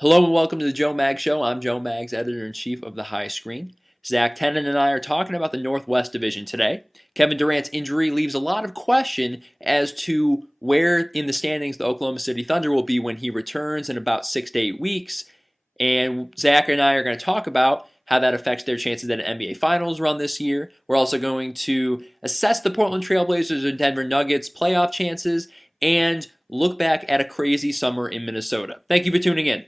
Hello and welcome to the Joe Mag Show. I'm Joe Mag's editor-in-chief of the High Screen. Zach Tennen and I are talking about the Northwest Division today. Kevin Durant's injury leaves a lot of question as to where in the standings the Oklahoma City Thunder will be when he returns in about 6 to 8 weeks. And Zach and I are going to talk about how that affects their chances at an NBA Finals run this year. We're also going to assess the Portland Trailblazers and Denver Nuggets playoff chances and look back at a crazy summer in Minnesota. Thank you for tuning in.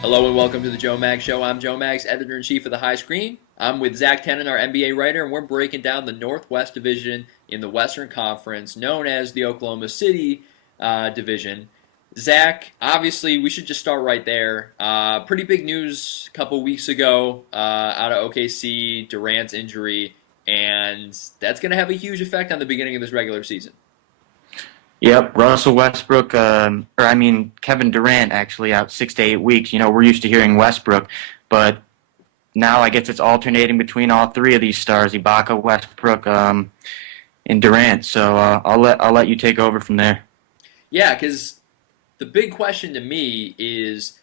Hello and welcome to the Joe Mag Show. I'm Joe Mag's editor-in-chief of the High Screen. I'm with Zach Tennen, our NBA writer, and we're breaking down the Northwest Division in the Western Conference, known as the Oklahoma City Division. Zach, obviously, we should just start right there. Pretty big news a couple weeks ago out of OKC, Durant's injury, and that's going to have a huge effect on the beginning of this regular season. Yep, Russell Westbrook, Kevin Durant actually out 6 to 8 weeks. You know, we're used to hearing Westbrook, but now I guess it's alternating between all three of these stars, Ibaka, Westbrook, and Durant. So I'll let you take over from there. Yeah, because the big question to me is,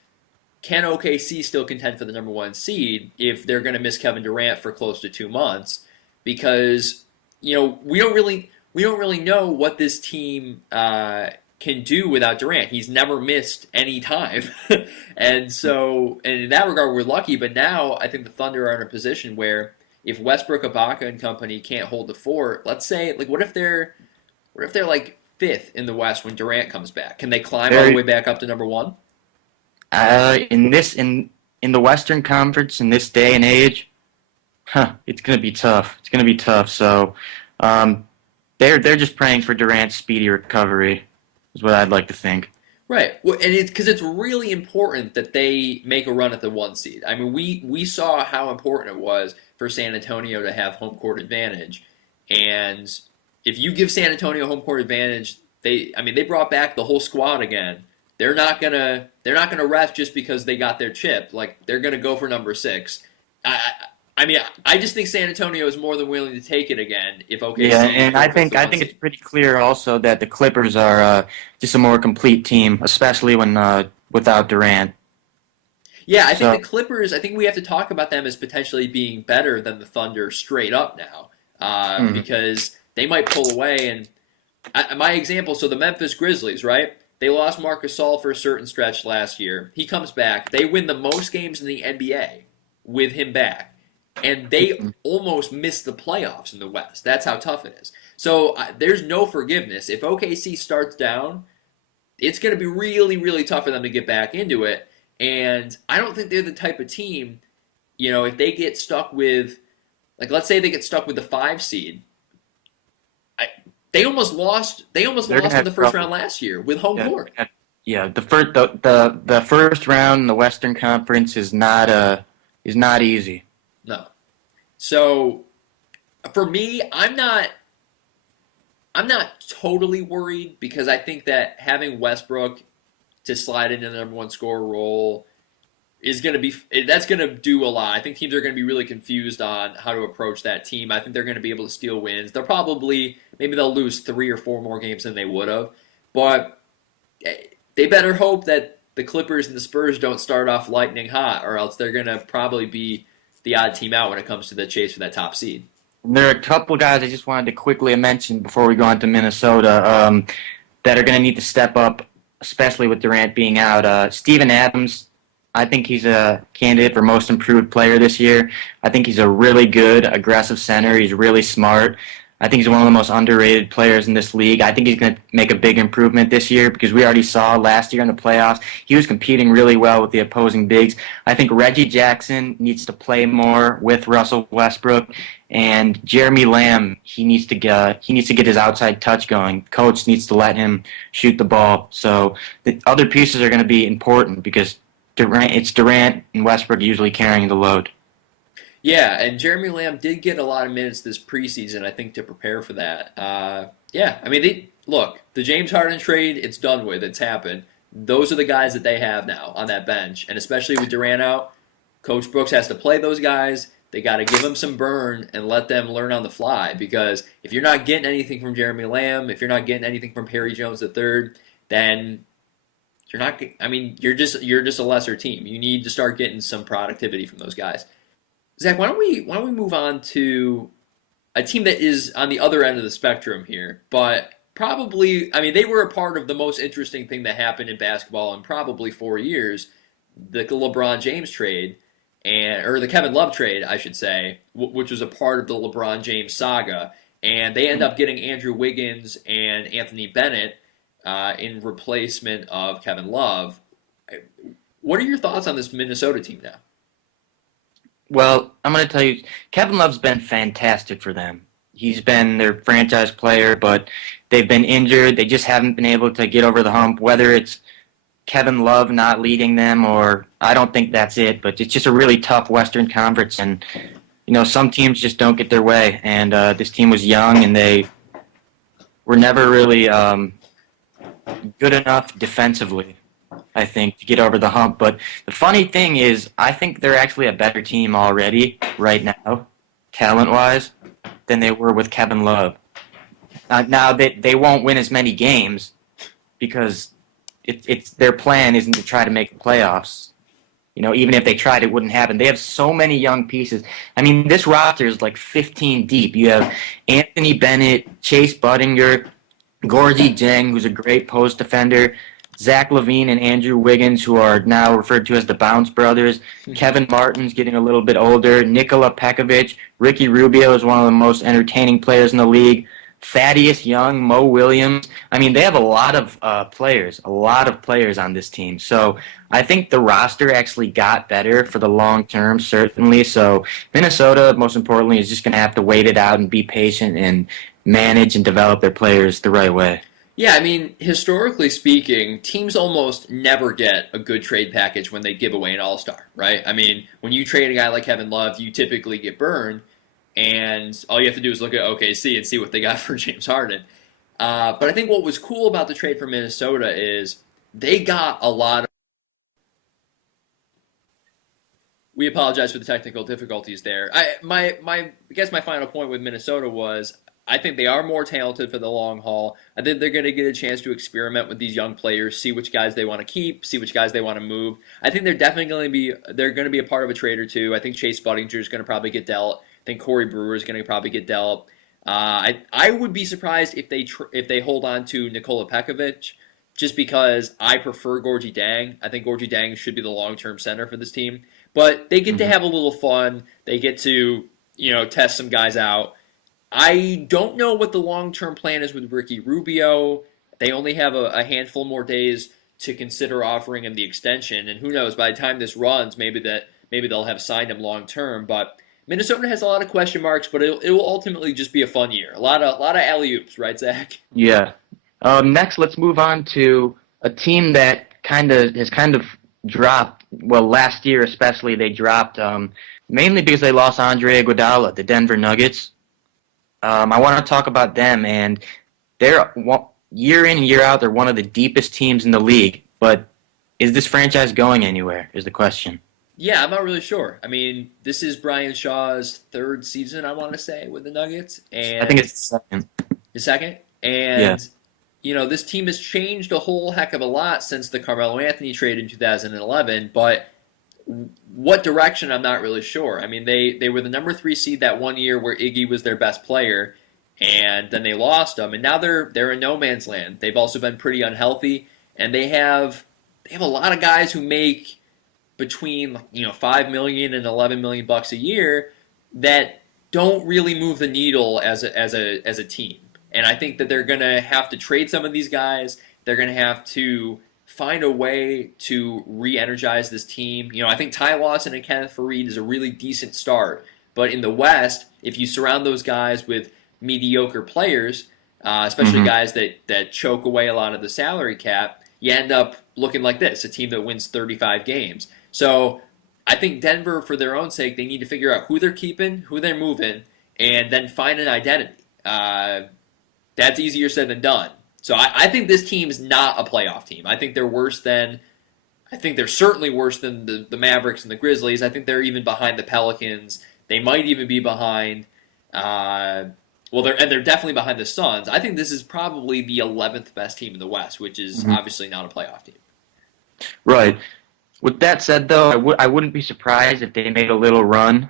can OKC still contend for the number one seed if they're going to miss Kevin Durant for close to 2 months? Because, you know, we don't really know what this team can do without Durant. He's never missed any time. And so, and in that regard, we're lucky. But now I think the Thunder are in a position where if Westbrook, Ibaka, and company can't hold the fort, let's say, like, what if they're like fifth in the West when Durant comes back? Can they climb all the way back up to number one? In the Western Conference in this day and age, it's gonna be tough. It's gonna be tough. So. They're just praying for Durant's speedy recovery, is what I'd like to think. Right, well, and it's because it's really important that they make a run at the one seed. I mean, we saw how important it was for San Antonio to have home court advantage, and if you give San Antonio home court advantage, they brought back the whole squad again. They're not gonna rest just because they got their chip. Like, they're gonna go for number 6. I just think San Antonio is more than willing to take it again if OKC. Yeah, and I think it's pretty clear also that the Clippers are just a more complete team, especially when without Durant. Yeah, I think the Clippers. I think we have to talk about them as potentially being better than the Thunder straight up now, because they might pull away. And my example, so the Memphis Grizzlies, right? They lost Marc Gasol for a certain stretch last year. He comes back. They win the most games in the NBA with him back. And they almost missed the playoffs in the West. That's how tough it is. So there's no forgiveness. If OKC starts down, it's going to be really, really tough for them to get back into it. And I don't think they're the type of team, you know, if they get stuck with, like, let's say they get stuck with the 5 seed. They almost lost in the first round last year with home court. Yeah, the first round in the Western Conference is not easy. No. So, for me, I'm not totally worried because I think that having Westbrook to slide into the number one scorer role is going to be that's going to do a lot. I think teams are going to be really confused on how to approach that team. I think they're going to be able to steal wins. Maybe they'll lose 3 or 4 more games than they would have, but they better hope that the Clippers and the Spurs don't start off lightning hot, or else they're going to probably be the odd team out when it comes to the chase for that top seed. There are a couple guys I just wanted to quickly mention before we go on to Minnesota that are going to need to step up, especially with Durant being out. Steven Adams, I think he's a candidate for most improved player this year. I think he's a really good, aggressive center. He's really smart. I think he's one of the most underrated players in this league. I think he's going to make a big improvement this year because we already saw last year in the playoffs he was competing really well with the opposing bigs. I think Reggie Jackson needs to play more with Russell Westbrook, and Jeremy Lamb he needs to get his outside touch going. Coach needs to let him shoot the ball. So the other pieces are going to be important because Durant and Westbrook usually carrying the load. Yeah, and Jeremy Lamb did get a lot of minutes this preseason, I think, to prepare for that. Yeah, I mean, look, the James Harden trade, it's done with, it's happened. Those are the guys that they have now on that bench, and especially with Durant out, Coach Brooks has to play those guys. They got to give them some burn and let them learn on the fly because if you're not getting anything from Jeremy Lamb, if you're not getting anything from Perry Jones III, then you're not. I mean, you're just a lesser team. You need to start getting some productivity from those guys. Zach, why don't we move on to a team that is on the other end of the spectrum here, but probably I mean they were a part of the most interesting thing that happened in basketball in probably 4 years, the LeBron James trade and or the Kevin Love trade, I should say, which was a part of the LeBron James saga, and they end up getting Andrew Wiggins and Anthony Bennett in replacement of Kevin Love. What are your thoughts on this Minnesota team now? Well, I'm going to tell you, Kevin Love's been fantastic for them. He's been their franchise player, but they've been injured. They just haven't been able to get over the hump, whether it's Kevin Love not leading them or I don't think that's it, but it's just a really tough Western Conference. And, some teams just don't get their way. And this team was young, and they were never really good enough defensively, I think, to get over the hump. But the funny thing is, I think they're actually a better team already right now, talent-wise, than they were with Kevin Love. Now they won't win as many games because it's their plan isn't to try to make the playoffs. Even if they tried, it wouldn't happen. They have so many young pieces. I mean, this roster is like 15 deep. You have Anthony Bennett, Chase Budinger, Gorgie Jang, who's a great post defender, Zach LaVine and Andrew Wiggins, who are now referred to as the Bounce Brothers. Kevin Martin's getting a little bit older. Nikola Pekovic. Ricky Rubio is one of the most entertaining players in the league. Thaddeus Young, Mo Williams. I mean, they have a lot of players on this team. So I think the roster actually got better for the long term, certainly. So Minnesota, most importantly, is just going to have to wait it out and be patient and manage and develop their players the right way. Yeah, I mean, historically speaking, teams almost never get a good trade package when they give away an all-star, right? I mean, when you trade a guy like Kevin Love, you typically get burned, and all you have to do is look at OKC and see what they got for James Harden. But I think what was cool about the trade for Minnesota is they got a lot of. We apologize for the technical difficulties there. I guess my final point with Minnesota was I think they are more talented for the long haul. I think they're going to get a chance to experiment with these young players, see which guys they want to keep, see which guys they want to move. I think they're definitely going to be a part of a trade or two. I think Chase Budinger is going to probably get dealt. I think Corey Brewer is going to probably get dealt. I would be surprised if they hold on to Nikola Pekovic, just because I prefer Gorgie Dang. I think Gorgie Dang should be the long-term center for this team. But they get to have a little fun. They get to test some guys out. I don't know what the long-term plan is with Ricky Rubio. They only have a handful more days to consider offering him the extension, and who knows? By the time this runs, maybe they'll have signed him long-term. But Minnesota has a lot of question marks, but it will ultimately just be a fun year. A lot of alley-oops, right, Zach? Yeah. Next, let's move on to a team that has dropped. Well, last year especially, they dropped mainly because they lost Andre Iguodala, the Denver Nuggets. I want to talk about them, and they're year in and year out, they're one of the deepest teams in the league. But is this franchise going anywhere? Is the question. Yeah, I'm not really sure. I mean, this is Brian Shaw's third season, I want to say, with the Nuggets, I think and it's second. his second. Yeah. And this team has changed a whole heck of a lot since the Carmelo Anthony trade in 2011. But what direction, I'm not really sure. I mean, they were the number 3 seed that one year where Iggy was their best player, and then they lost him, and now they're in no man's land. They've also been pretty unhealthy, and they have a lot of guys who make between $5 million and $11 million bucks a year that don't really move the needle as a team. And I think that they're going to have to trade some of these guys. They're going to have to find a way to re-energize this team. I think Ty Lawson and Kenneth Faried is a really decent start. But in the West, if you surround those guys with mediocre players, especially guys that choke away a lot of the salary cap, you end up looking like this, a team that wins 35 games. So I think Denver, for their own sake, they need to figure out who they're keeping, who they're moving, and then find an identity. That's easier said than done. So I think this team's not a playoff team. I think they're certainly worse than the Mavericks and the Grizzlies. I think they're even behind the Pelicans. They might even be behind. They're definitely behind the Suns. I think this is probably the 11th best team in the West, which is obviously not a playoff team. Right. With that said, though, I wouldn't be surprised if they made a little run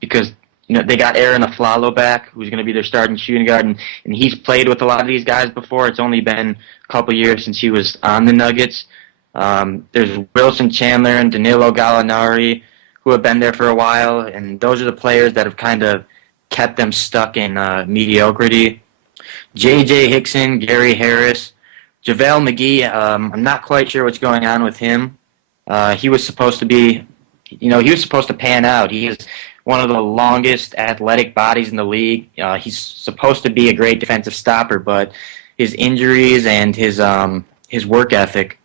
because they got Aaron Aflalo back, who's going to be their starting shooting guard, and he's played with a lot of these guys before. It's only been a couple years since he was on the Nuggets. There's Wilson Chandler and Danilo Gallinari, who have been there for a while, and those are the players that have kind of kept them stuck in mediocrity. J.J. Hickson, Gary Harris, JaVale McGee, I'm not quite sure what's going on with him. He was supposed to pan out. He is one of the longest athletic bodies in the league. He's supposed to be a great defensive stopper, but his injuries and his work ethic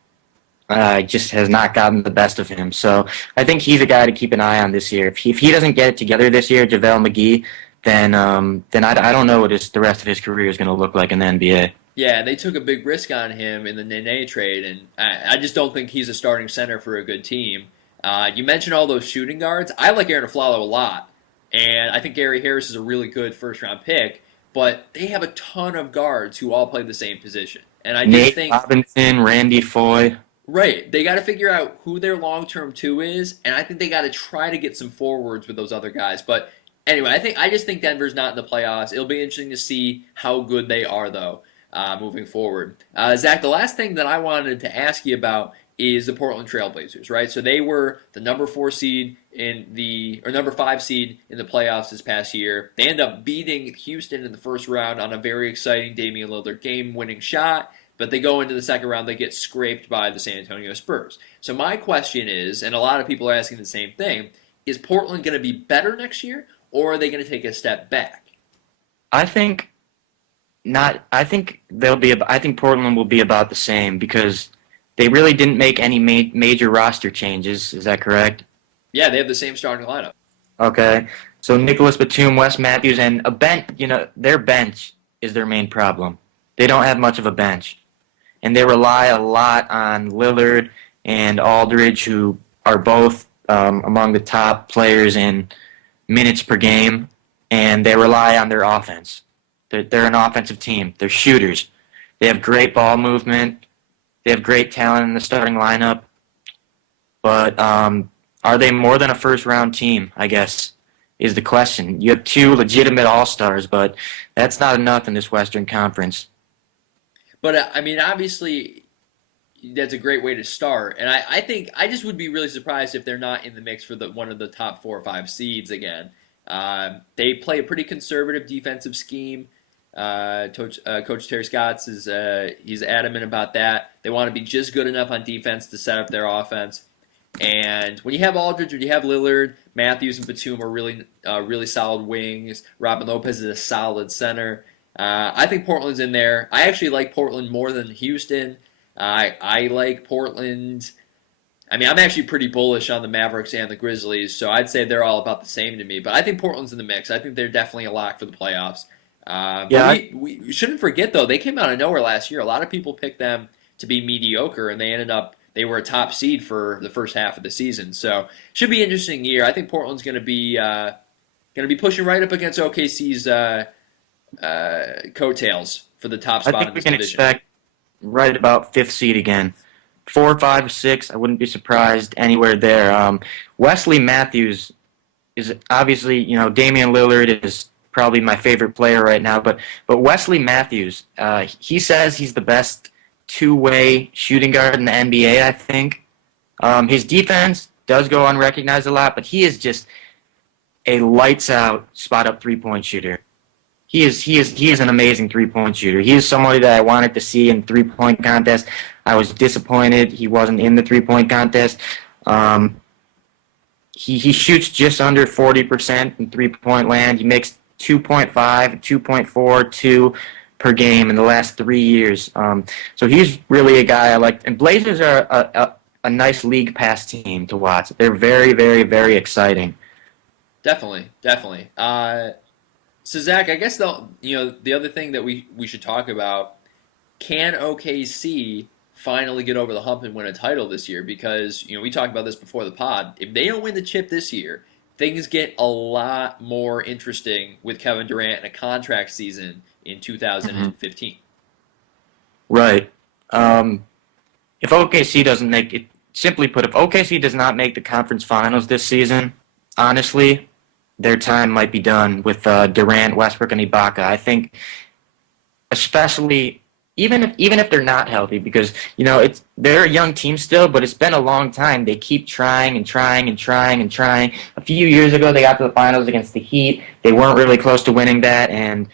just has not gotten the best of him. So I think he's a guy to keep an eye on this year. If he doesn't get it together this year, JaVale McGee, then I don't know what the rest of his career is going to look like in the NBA. Yeah, they took a big risk on him in the Nene trade, and I just don't think he's a starting center for a good team. You mentioned all those shooting guards. I like Aaron Aflalo a lot, and I think Gary Harris is a really good first-round pick, but they have a ton of guards who all play the same position. And I just Nate think Robinson, Randy Foye. Right. They got to figure out who their long-term two is, and I think they got to try to get some forwards with those other guys. But anyway, I just think Denver's not in the playoffs. It'll be interesting to see how good they are, though, moving forward. Zach, the last thing that I wanted to ask you about is the Portland Trailblazers, right? So they were the number 5 seed in the playoffs this past year. They end up beating Houston in the first round on a very exciting Damian Lillard game-winning shot. But they go into the second round, they get scraped by the San Antonio Spurs. So my question is, and a lot of people are asking the same thing, is Portland going to be better next year, or are they going to take a step back? I think not. I think Portland will be about the same because they really didn't make any major roster changes. Is that correct? Yeah, they have the same starting lineup. Okay. So Nicholas Batum, Wes Matthews, and their bench is their main problem. They don't have much of a bench. And they rely a lot on Lillard and Aldridge, who are both among the top players in minutes per game, and they rely on their offense. They're an offensive team. They're shooters. They have great ball movement. They have great talent in the starting lineup. But are they more than a first-round team, I guess, is the question. You have two legitimate all-stars, but that's not enough in this Western Conference. But, obviously, that's a great way to start. And I think I just would be really surprised if they're not in the mix for one of the top 4 or 5 seeds again. They play a pretty conservative defensive scheme. Coach Terry Stotts he's adamant about that. They want to be just good enough on defense to set up their offense. And when you have Aldridge, when you have Lillard, Matthews and Batum are really solid wings. Robin Lopez is a solid center. I think Portland's in there. I actually like Portland more than Houston. I like Portland. I'm actually pretty bullish on the Mavericks and the Grizzlies, so I'd say they're all about the same to me. But I think Portland's in the mix. I think they're definitely a lock for the playoffs. We shouldn't forget, though, they came out of nowhere last year. A lot of people picked them to be mediocre, and they were a top seed for the first half of the season. So should be an interesting year. I think Portland's going to be pushing right up against OKC's coattails for the top spot in this division. I think we can expect right about 5th seed again. 4, 5, 6, I wouldn't be surprised anywhere there. Wesley Matthews is obviously, Damian Lillard is probably my favorite player right now, but Wesley Matthews, he says he's the best two-way shooting guard in the NBA, I think. His defense does go unrecognized a lot, but he is just a lights out spot up 3-point shooter. He is an amazing 3-point shooter. He is somebody that I wanted to see in 3-point contest. I was disappointed he wasn't in the 3-point contest. He shoots just under 40% in 3-point land. He makes 2.5, 2.4, 2 per game in the last 3 years. So he's really a guy I like. And Blazers are a nice league pass team to watch. They're very, very, very exciting. Definitely, definitely. So Zach, I guess the other thing that we should talk about, can OKC finally get over the hump and win a title this year? Because we talked about this before the pod. If they don't win the chip this year, things get a lot more interesting with Kevin Durant and a contract season in 2015. Right. If OKC doesn't make it, simply put, if OKC does not make the conference finals this season, honestly, their time might be done with Durant, Westbrook, and Ibaka. I think, especially even if they're not healthy, because they're a young team still, but it's been a long time. They keep trying and trying and trying and trying. A few years ago, they got to the finals against the Heat. They weren't really close to winning that, and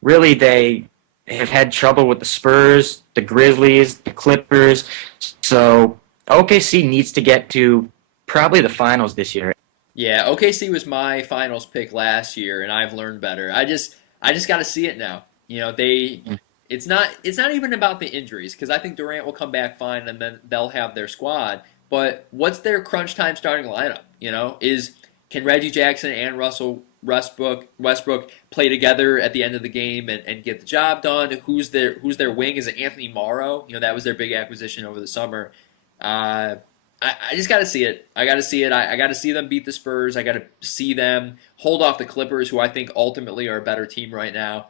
really they have had trouble with the Spurs, the Grizzlies, the Clippers. So OKC needs to get to probably the finals this year. Yeah, OKC was my finals pick last year, and I've learned better. I just got to see it now. It's not even about the injuries, because I think Durant will come back fine, and then they'll have their squad. But what's their crunch time starting lineup? Can Reggie Jackson and Russell Westbrook play together at the end of the game and get the job done? Who's their wing? Is it Anthony Morrow? That was their big acquisition over the summer. I just got to see it. I got to see it. I got to see them beat the Spurs. I got to see them hold off the Clippers, who I think ultimately are a better team right now.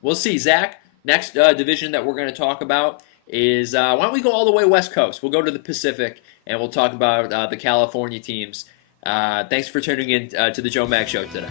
We'll see. Zach, next division that we're going to talk about is, why don't we go all the way West Coast? We'll go to the Pacific, and we'll talk about the California teams. Thanks for tuning in to the Joe Mack Show today.